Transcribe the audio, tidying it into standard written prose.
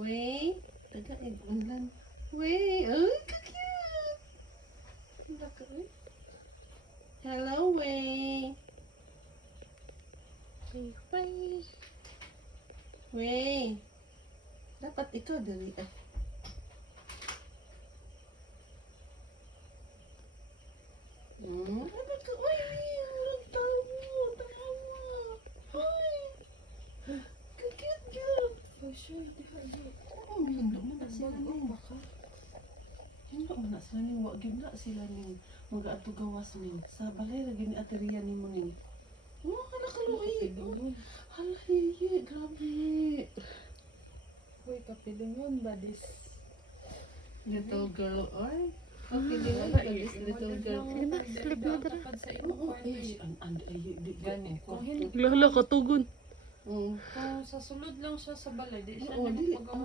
Wey, taga igulan. Wey, ay, ka-cute. Hello, Wey. Wey. Wey. Dapat ikaw dali ah. Dapat ka, uy, walang tawa. Uy, ka-cute. Oh, sure, di ka yun. Oo, hindi mo na sila Bagong ning. baka. Hindi mo na sila ning. Wag na sila ning. Mag-ato gawas ning. Sa balay, lagi ni ateriya ni mo ning. Oh, hala kaluhi. Kapidungon. Hala, hihi, grabe. Uy, kapidungon ba this? Little girl, oy. Okay, di ba Wala, this little girl? Sige na, slip na dara. Sa iyong Oo, kwarto. di Gani. Kung hindi, Lala, katugon. Oo. kung sa sulod lang siya sa balay, di siya Oo, dili. nagpagawa.